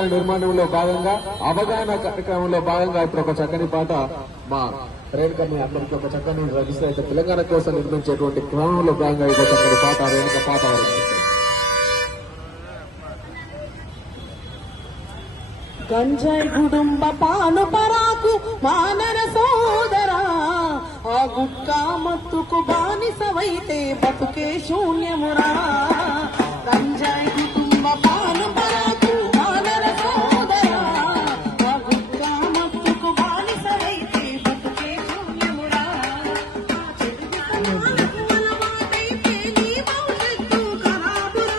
నిర్మాణంలో భాగంగా అవగాహన కార్యక్రమంలో భాగంగా ఇప్పుడు ఒక చక్కని పాట మా రేణుకమ్మ అందరికీ ఒక చక్కని రచిస్తే అయితే తెలంగాణ కోసం నిర్మించేటువంటి క్రమంలో భాగంగా ఒక చక్కని పాట రేణుక పాట గంజాయి కుటుంబ పాను పరాకు మానర సోదరా ఆ గుట్కా మత్తుకు బానిసవైతే బతుకే శూన్యమురా. గంజాయి కుటుంబ పాను పరాకు మానర సోదరా ఆ గుట్కా మత్తుకు బానిసవైతే బతుకే శూన్యమురా. అలవాటైతే నీ భవిష్యత్తు ఖరాబురా.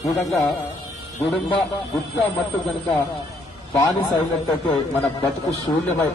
ఈ విధంగా గుట్కా మత్తు కనుక బానిస అయినట్టయితే మన బతుకు శూన్యమై